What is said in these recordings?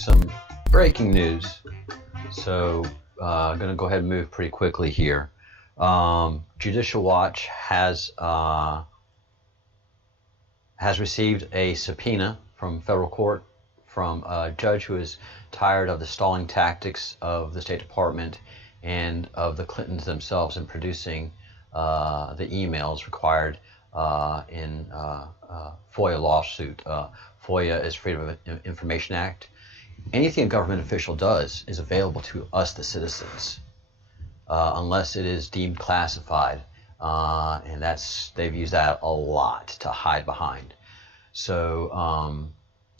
some breaking news. So I'm going to go ahead and move pretty quickly here. Judicial Watch has received a subpoena from federal court from a judge who is tired of the stalling tactics of the State Department and of the Clintons themselves in producing the emails required in FOIA lawsuit. FOIA is Freedom of Information Act. Anything a government official does is available to us, the citizens, unless it is deemed classified, and they've used that a lot to hide behind. So,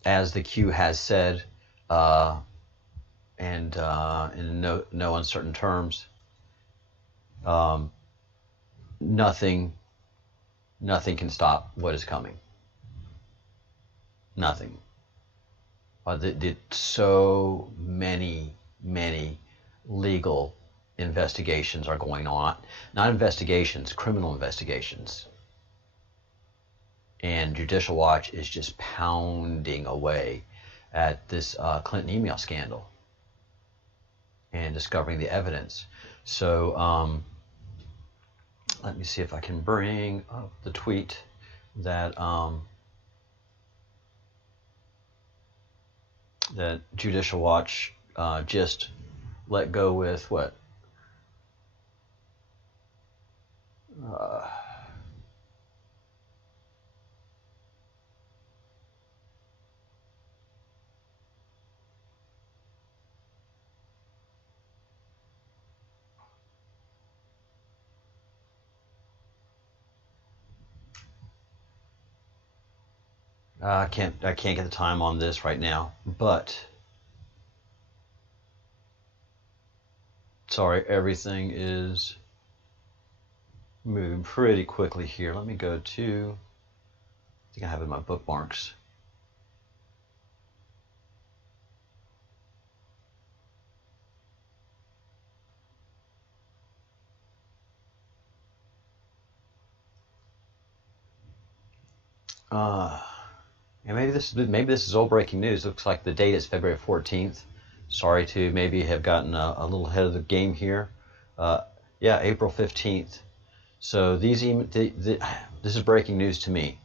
as the Q has said, and in no uncertain terms, nothing can stop what is coming. Nothing. So many legal investigations are going on. Not investigations, criminal investigations. And Judicial Watch is just pounding away at this Clinton email scandal and discovering the evidence. So let me see if I can bring up the tweet that that Judicial Watch just let go with. What? I can't get the time on this right now, but sorry, everything is moving pretty quickly here. Let me go to, I think I have it in my bookmarks. And maybe this is old breaking news. Looks like the date is February 14th. Sorry to maybe have gotten a little ahead of the game here. Yeah, April 15th. So this is breaking news to me.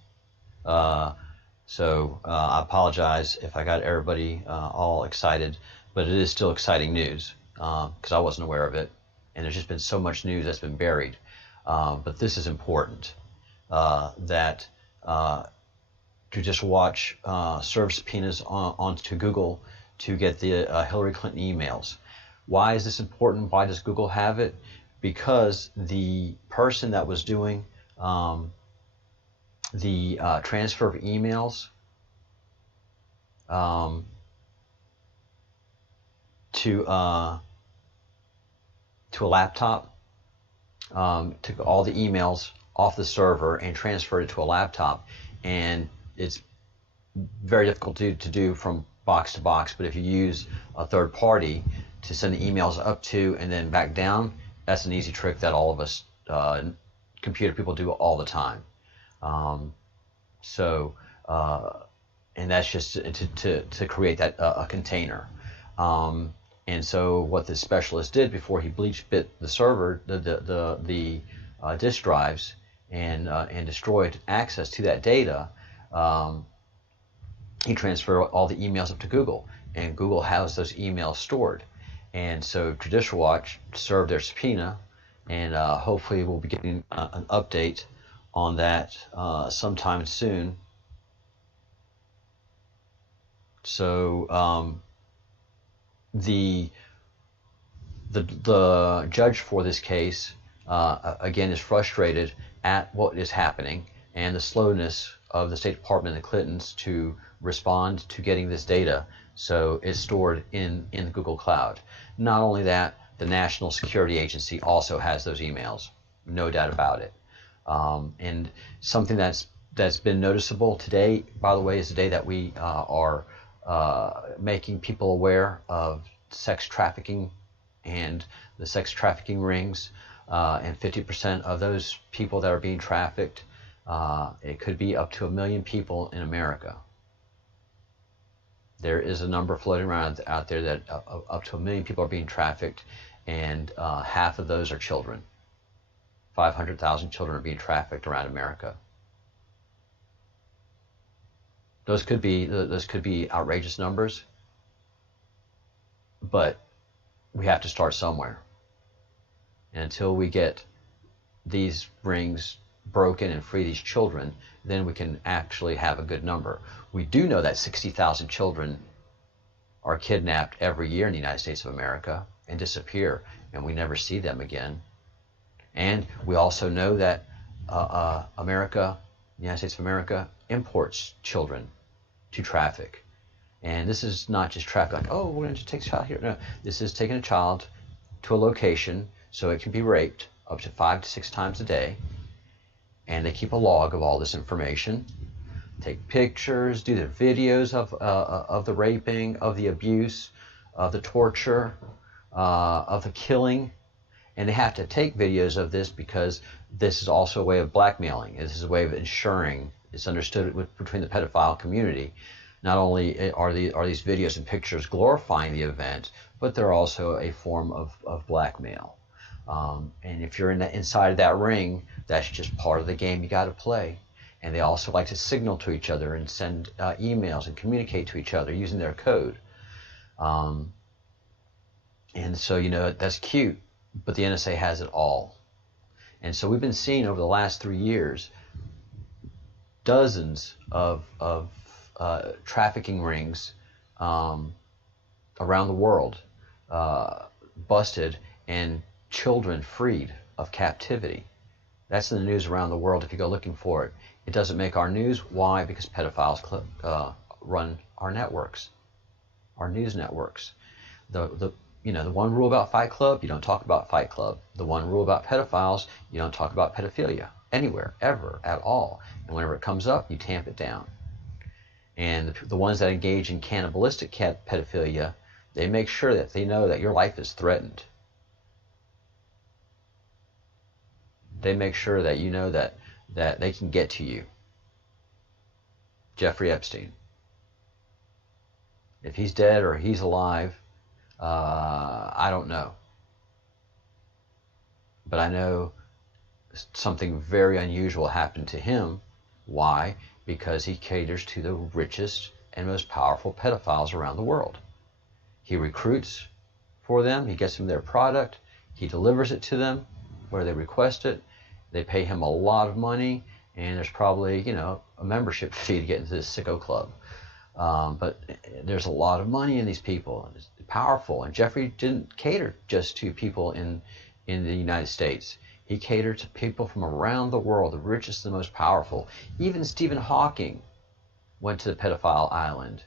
So I apologize if I got everybody all excited, but it is still exciting news because I wasn't aware of it, and there's just been so much news that's been buried. But this is important that Judicial Watch serves subpoenas onto Google to get the Hillary Clinton emails. Why is this important? Why does Google have it? Because the person that was doing the transfer of emails to a laptop took all the emails off the server and transferred it to a laptop, and it's very difficult to do from box to box. But if you use a third party to send the emails up to and then back down, that's an easy trick that all of us computer people do all the time. And that's just to create that a container. And so what this specialist did before he bit the server, the disk drives, and destroyed access to that data, he transferred all the emails up to Google, and Google has those emails stored. And so Judicial Watch served their subpoena, and hopefully we'll be getting an update on that sometime soon. So the judge for this case again is frustrated at what is happening and the slowness of the State Department and the Clintons to respond to getting this data, so it's stored in the Google Cloud. Not only that, the National Security Agency also has those emails, no doubt about it. And something that's been noticeable today, by the way, is the day that we are making people aware of sex trafficking and the sex trafficking rings, and 50% of those people that are being trafficked, it could be up to 1 million people in America. There is a number floating around out there that up to 1 million people are being trafficked, and half of those are children. 500,000 children are being trafficked around America. Those could be outrageous numbers, but we have to start somewhere. And until we get these rings broken and free these children, then we can actually have a good number. We do know that 60,000 children are kidnapped every year in the United States of America and disappear, and we never see them again. And we also know that the United States of America, imports children to traffic. And this is not just traffic like, oh, we're going to just take a child here. No, this is taking a child to a location so it can be raped up to 5 to 6 times a day. And they keep a log of all this information, take pictures, do the videos of the raping, of the abuse, of the torture, of the killing. And they have to take videos of this because this is also a way of blackmailing. This is a way of ensuring it's understood between the pedophile community. Not only are these videos and pictures glorifying the event, but they're also a form of blackmail. And if you're inside of that ring, that's just part of the game you got to play. And they also like to signal to each other and send emails and communicate to each other using their code. And so, that's cute, but the NSA has it all. And so we've been seeing over the last 3 years dozens of trafficking rings around the world busted, and children freed of captivity. That's in the news around the world if you go looking for it. It doesn't make our news. Why? Because pedophiles run our networks, our news networks. The one rule about Fight Club, you don't talk about Fight Club. The one rule about pedophiles, you don't talk about pedophilia anywhere, ever, at all. And whenever it comes up, you tamp it down. And the ones that engage in cannibalistic pedophilia, they make sure that they know that your life is threatened. They make sure that you know that they can get to you. Jeffrey Epstein. If he's dead or he's alive, I don't know. But I know something very unusual happened to him. Why? Because he caters to the richest and most powerful pedophiles around the world. He recruits for them, he gets them their product, he delivers it to them where they request it, they pay him a lot of money, and there's probably, a membership fee to get into this sicko club. But there's a lot of money in these people, and it's powerful. And Jeffrey didn't cater just to people in the United States. He catered to people from around the world, the richest and the most powerful. Even Stephen Hawking went to the pedophile island.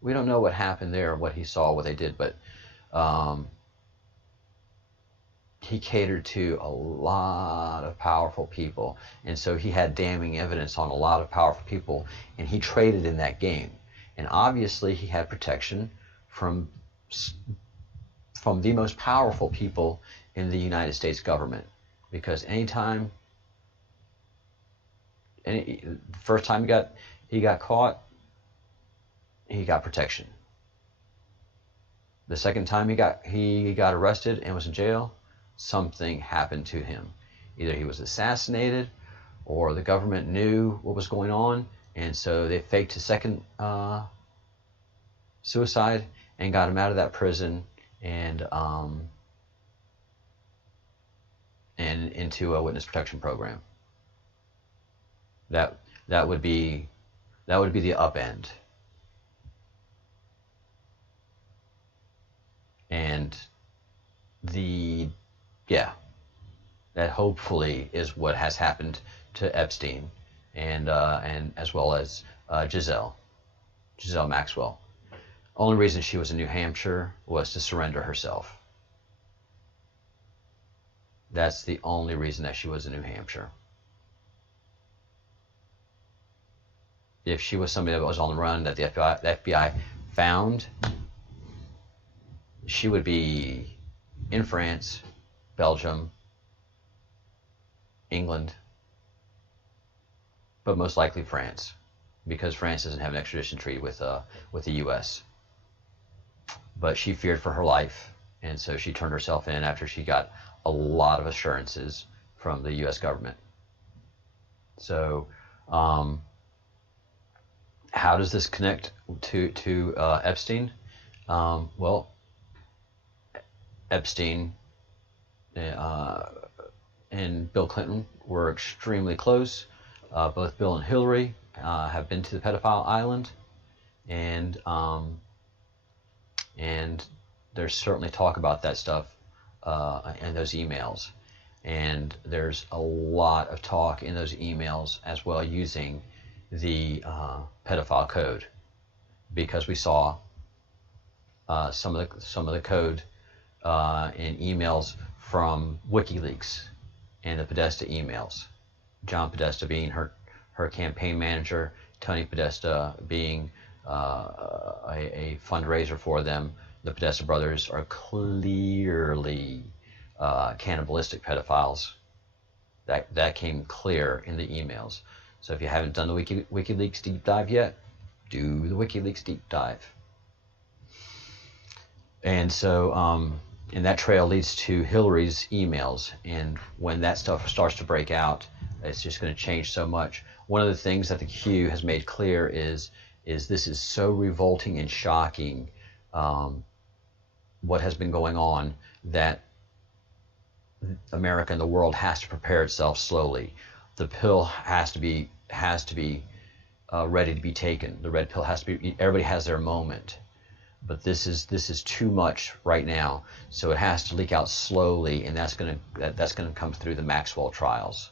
We don't know what happened there, what he saw, what they did, but he catered to a lot of powerful people. And so he had damning evidence on a lot of powerful people, and he traded in that game. And obviously he had protection from the most powerful people in the United States government. Because anytime, the first time he got caught, he got protection. The second time he got arrested and was in jail, something happened to him. Either he was assassinated, or the government knew what was going on, and so they faked his second suicide and got him out of that prison and into a witness protection program. That would be the upend. And that hopefully is what has happened to Epstein and as well as Giselle Maxwell. Only reason she was in New Hampshire was to surrender herself. That's the only reason that she was in New Hampshire. If she was somebody that was on the run that the FBI found, she would be in France, Belgium, England, but most likely France, because France doesn't have an extradition treaty with the U.S. but she feared for her life, and so she turned herself in after she got a lot of assurances from the U.S. government. So, how does this connect to Epstein? Well, Epstein and Bill Clinton were extremely close. Both Bill and Hillary have been to the pedophile island, and there's certainly talk about that stuff in those emails. And there's a lot of talk in those emails as well using the pedophile code, because we saw some of the code in emails from WikiLeaks and the Podesta emails. John Podesta being her campaign manager, Tony Podesta being a fundraiser for them. The Podesta brothers are clearly cannibalistic pedophiles. That came clear in the emails. So if you haven't done the WikiLeaks deep dive yet, do the WikiLeaks deep dive. And so, and that trail leads to Hillary's emails. And when that stuff starts to break out, it's just going to change so much. One of the things that the Q has made clear is this is so revolting and shocking, what has been going on, that America and the world has to prepare itself slowly. The pill has to be ready to be taken. The red pill has to be. Everybody has their moment, but this is too much right now. So it has to leak out slowly, and that's gonna come through the Maxwell trials,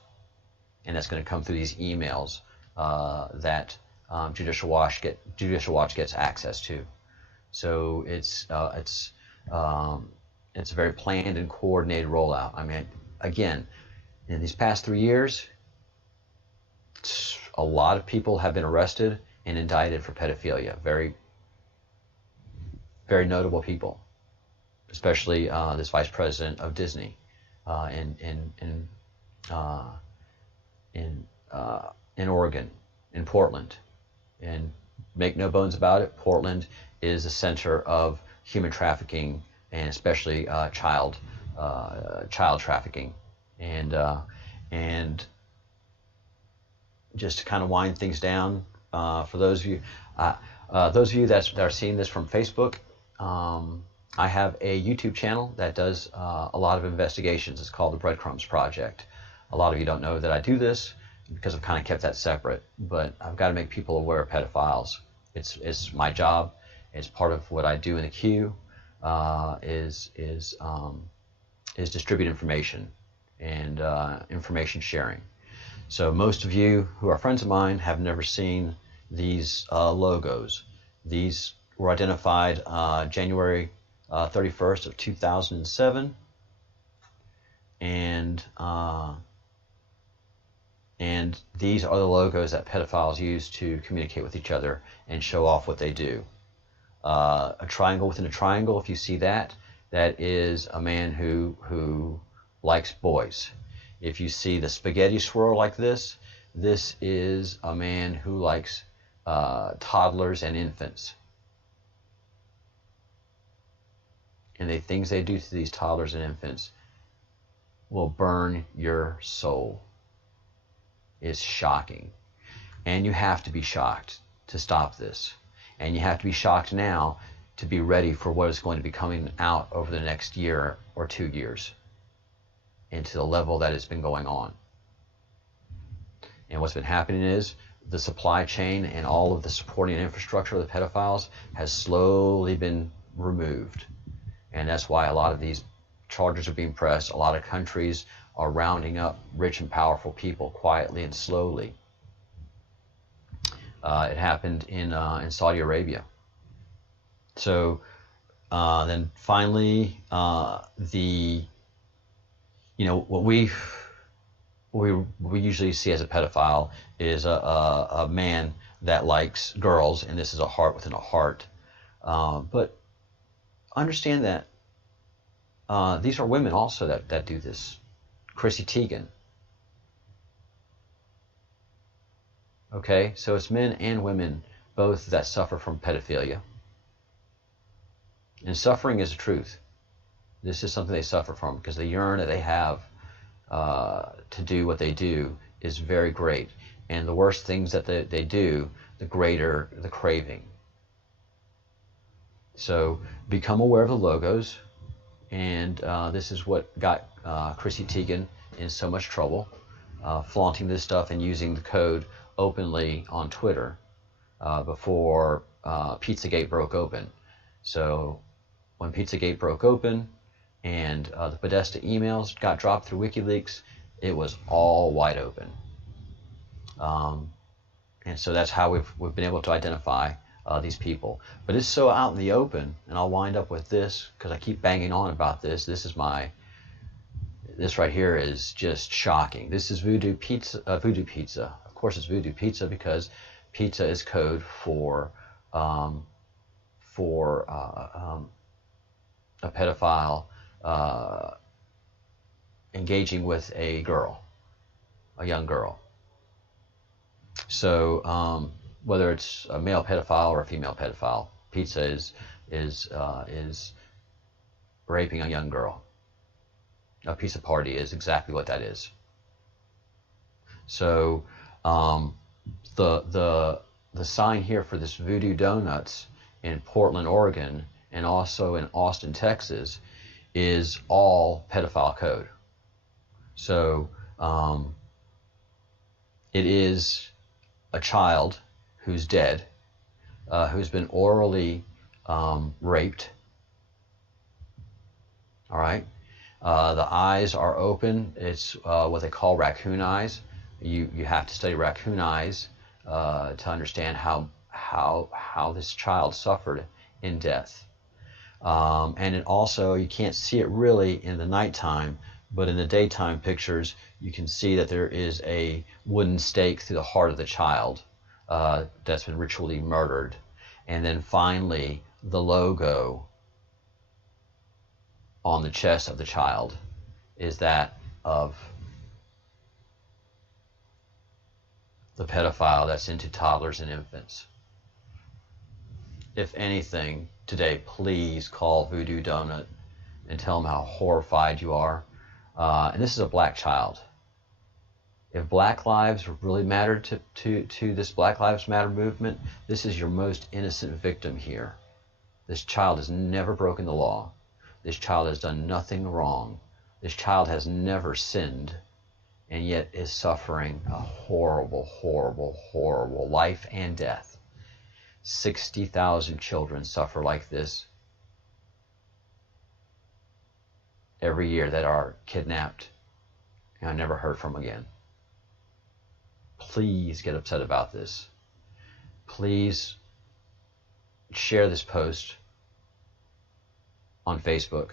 and that's gonna come through these emails that Judicial Watch gets access to. So it's a very planned and coordinated rollout. I mean, again, in these past 3 years, a lot of people have been arrested and indicted for pedophilia. Very, very notable people, especially this vice president of Disney in Oregon, in Portland. And make no bones about it, Portland is the center of human trafficking, and especially child trafficking. And just to kind of wind things down, for those of you that are seeing this from Facebook, I have a YouTube channel that does a lot of investigations. It's called the Breadcrumbs Project. A lot of you don't know that I do this because I've kind of kept that separate, but I've got to make people aware of pedophiles. It's my job. It's part of what I do in the Q. Is distribute information and information sharing. So most of you who are friends of mine have never seen these logos. These were identified January 31st of 2007, and these are the logos that pedophiles use to communicate with each other and show off what they do. A triangle within a triangle, if you see that, that is a man who likes boys. If you see the spaghetti swirl like this, this is a man who likes toddlers and infants. And the things they do to these toddlers and infants will burn your soul. It's shocking. And you have to be shocked to stop this. And you have to be shocked now to be ready for what is going to be coming out over the next year or 2 years, and to the level that has been going on. And what's been happening is the supply chain and all of the supporting infrastructure of the pedophiles has slowly been removed. And that's why a lot of these charges are being pressed. A lot of countries are rounding up rich and powerful people quietly and slowly. It happened in Saudi Arabia. So then finally, what we usually see as a pedophile is a man that likes girls, and this is a heart within a heart. But understand that these are women also that do this. Chrissy Teigen. Okay, so it's men and women both that suffer from pedophilia. And suffering is the truth. This is something they suffer from, because the yearn that they have to do what they do is very great. And the worse things that they do, the greater the craving. So become aware of the logos. And this is what got Chrissy Teigen in so much trouble, flaunting this stuff and using the code openly on Twitter before Pizzagate broke open. So when Pizzagate broke open and the Podesta emails got dropped through WikiLeaks, it was all wide open. And so that's how we've been able to identify these people. But it's so out in the open, and I'll wind up with this because I keep banging on about this. This right here is just shocking. This is Voodoo Pizza. Voodoo Pizza. Of course, it's Voodoo Pizza because pizza is code for a pedophile engaging with a girl, a young girl. So whether it's a male pedophile or a female pedophile, pizza is raping a young girl. A pizza party is exactly what that is. So the sign here for this Voodoo Donuts in Portland, Oregon, and also in Austin, Texas, is all pedophile code. So it is a child who's dead, who's been orally raped. All right. The eyes are open. It's what they call raccoon eyes. You have to study raccoon eyes to understand how this child suffered in death. And it also, you can't see it really in the nighttime, but in the daytime pictures, you can see that there is a wooden stake through the heart of the child that's been ritually murdered. And then finally, the logo on the chest of the child is that of the pedophile that's into toddlers and infants. If anything, today, please call Voodoo Donut and tell them how horrified you are. And this is a black child. If Black lives really matter to this Black Lives Matter movement, this is your most innocent victim here. This child has never broken the law. This child has done nothing wrong. This child has never sinned, and yet is suffering a horrible, horrible, horrible life and death. 60,000 children suffer like this every year that are kidnapped and are never heard from again. Please get upset about this. Please share this post on Facebook.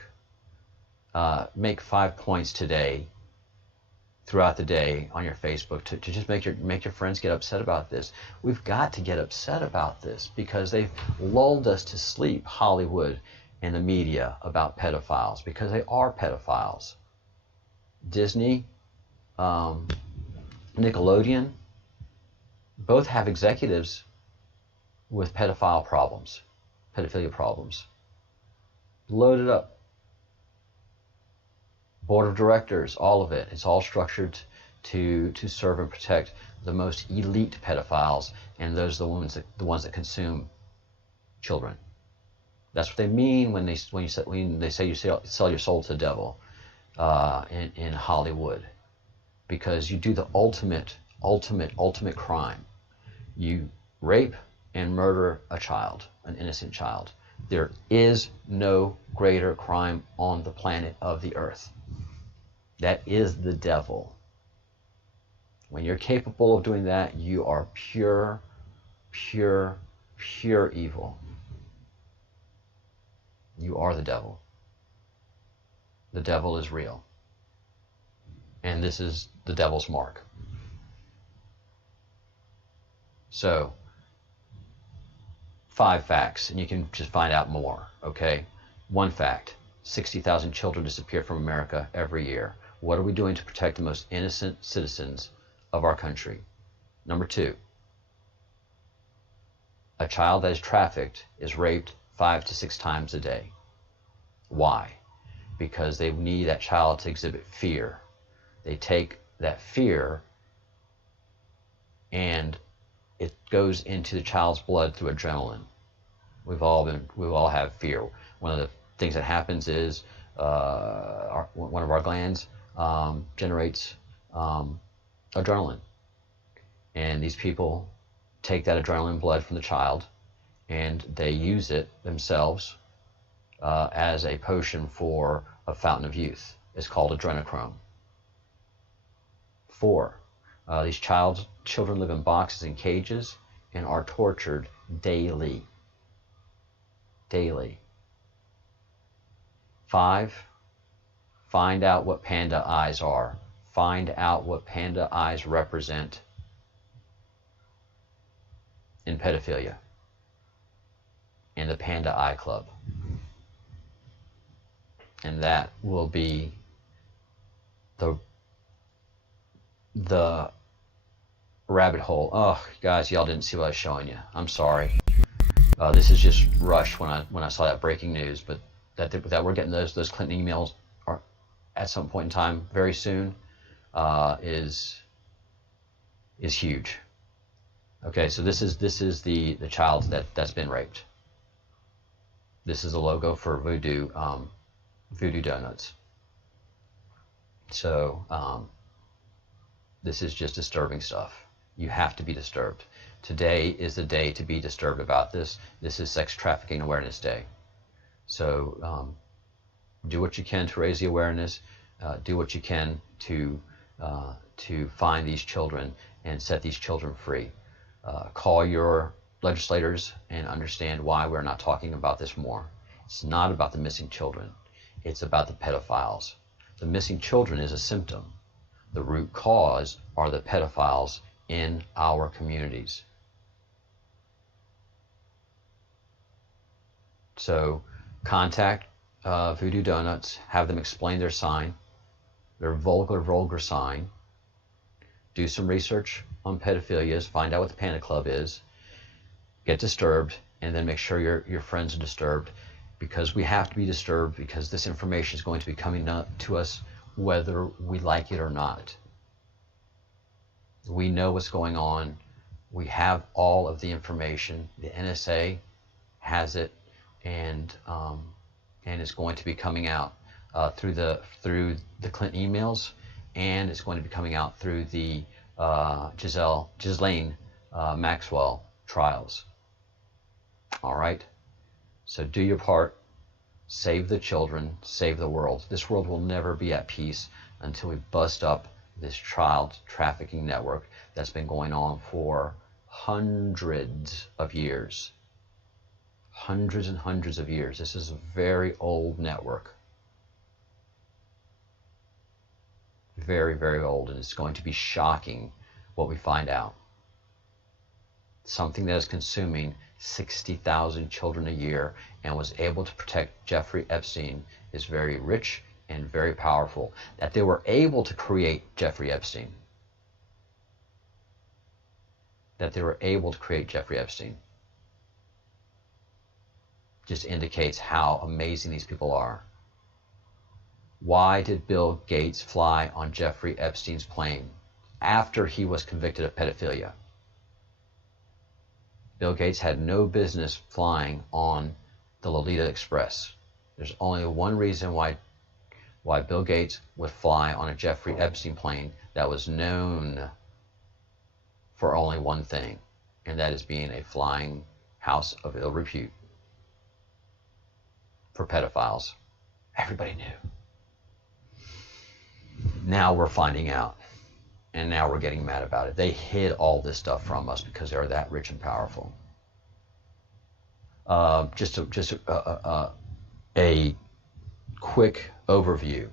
Make 5 points today, throughout the day on your Facebook, to just make your friends get upset about this. We've got to get upset about this because they've lulled us to sleep, Hollywood and the media, about pedophiles, because they are pedophiles. Disney, Nickelodeon, both have executives with pedophilia problems. Loaded up. Board of directors, all of it. It's all structured to serve and protect the most elite pedophiles, and those are the ones that consume children. That's what they mean when they say you sell your soul to the devil in Hollywood, because you do the ultimate crime. You rape and murder a child, an innocent child. There is no greater crime on the planet of the earth. That is the devil. When you're capable of doing that, you are pure evil. You are the devil. The devil is real. And this is the devil's mark. So, 5 facts, and you can just find out more, okay? 1 fact, 60,000 children disappear from America every year. What are we doing to protect the most innocent citizens of our country? Number 2, a child that is trafficked is raped 5 to 6 times a day. Why? Because they need that child to exhibit fear. They take that fear and it goes into the child's blood through adrenaline. We all have fear. One of the things that happens is one of our glands generates adrenaline, and these people take that adrenaline blood from the child and they use it themselves as a potion for a fountain of youth. It's called adrenochrome. 4. These children live in boxes and cages and are tortured daily. Daily. 5. Find out what panda eyes are. Find out what panda eyes represent in pedophilia, in the Panda Eye Club. And that will be the rabbit hole. Oh, guys, y'all didn't see what I was showing you. I'm sorry. This is just rushed when I saw that breaking news, but that we're getting those Clinton emails are at some point in time very soon is huge. Okay, so this is the child that's been raped. This is the logo for Voodoo Donuts. So this is just disturbing stuff. You have to be disturbed. Today is the day to be disturbed about this. This is Sex Trafficking Awareness Day. So do what you can to raise the awareness. Do what you can to find these children and set these children free. Call your legislators and understand why we're not talking about this more. It's not about the missing children. It's about the pedophiles. The missing children is a symptom. The root cause are the pedophiles in our communities. So contact Voodoo Donuts, have them explain their sign, their vulgar sign. Do some research on pedophilias, find out what the Panda Club is, get disturbed, and then make sure your friends are disturbed, because we have to be disturbed, because this information is going to be coming to us whether we like it or not. We know what's going on. We have all of the information. The NSA has it, and it's going to be coming out through the Clinton emails, and it's going to be coming out through the Ghislaine Maxwell trials. All right? So do your part. Save the children. Save the world. This world will never be at peace until we bust up this child trafficking network that's been going on for hundreds of years. Hundreds and hundreds of years. This is a very old network. Very, very old, and it's going to be shocking what we find out. Something that is consuming 60,000 children a year and was able to protect Jeffrey Epstein is very rich and very powerful. That they were able to create Jeffrey Epstein. Just indicates how amazing these people are. Why did Bill Gates fly on Jeffrey Epstein's plane after he was convicted of pedophilia? Bill Gates had no business flying on the Lolita Express. There's only one reason why Bill Gates would fly on a Jeffrey Epstein plane that was known for only one thing, and that is being a flying house of ill repute for pedophiles. Everybody knew. Now we're finding out, and now we're getting mad about it. They hid all this stuff from us because they're that rich and powerful. Just a quick overview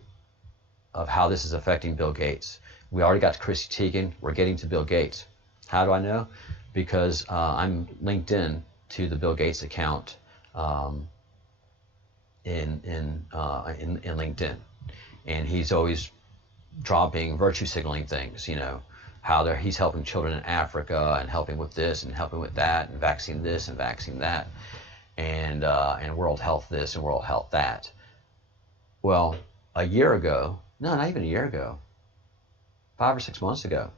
of how this is affecting Bill Gates. We already got to Chrissy Teigen. We're getting to Bill Gates. How do I know? Because I'm linked in to the Bill Gates account in LinkedIn, and he's always dropping virtue signaling things, you know, how he's helping children in Africa and helping with this and helping with that and vaccine this and vaccine that and World Health this and World Health that. Well, a year ago, no, not even a year ago, 5 or 6 months ago,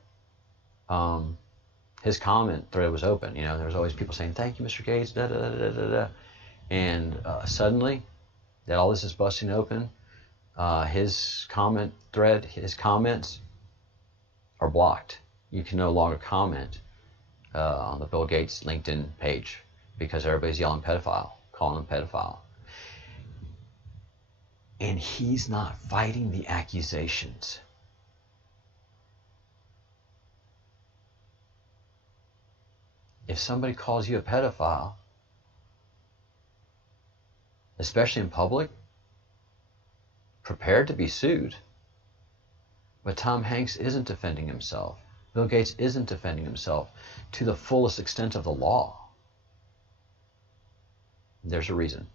his comment thread was open. There was always people saying, "Thank you, Mr. Gates," da da da da da da. And suddenly, that all this is busting open, his comment thread, his comments are blocked. You can no longer comment on the Bill Gates LinkedIn page because everybody's yelling pedophile, calling him pedophile. And he's not fighting the accusations. If somebody calls you a pedophile, especially in public, prepare to be sued. But Tom Hanks isn't defending himself. Bill Gates isn't defending himself to the fullest extent of the law. There's a reason.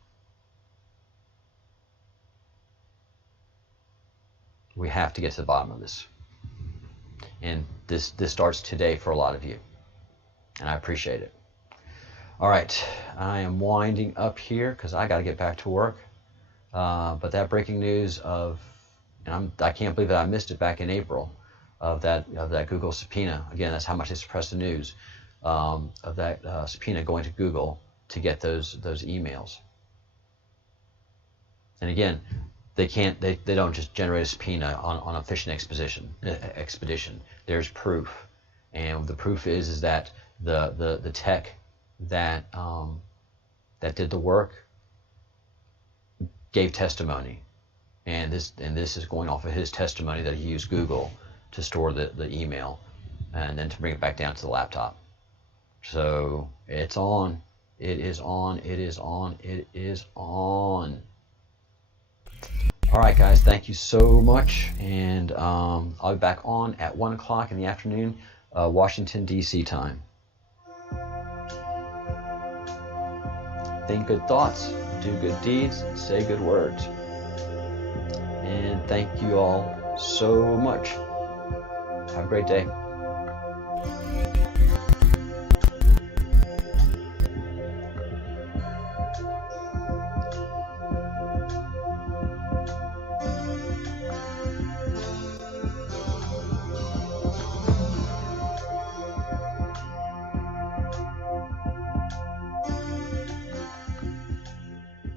We have to get to the bottom of this. And this starts today for a lot of you. And I appreciate it. All right, I am winding up here because I got to get back to work. But that breaking news and I can't believe that I missed it back in April, of that Google subpoena. Again, that's how much they suppressed the news, of that subpoena going to Google to get those emails. And again, they don't just generate a subpoena on a fishing expedition. There's proof, and the proof is that the tech that did the work gave testimony, and this is going off of his testimony that he used Google to store the email and then to bring it back down to the laptop. So it's on. It is on. It is on. It is on. All right, guys. Thank you so much, and I'll be back on at 1 o'clock in the afternoon, Washington D.C. time. Think good thoughts, do good deeds, say good words. And thank you all so much. Have a great day.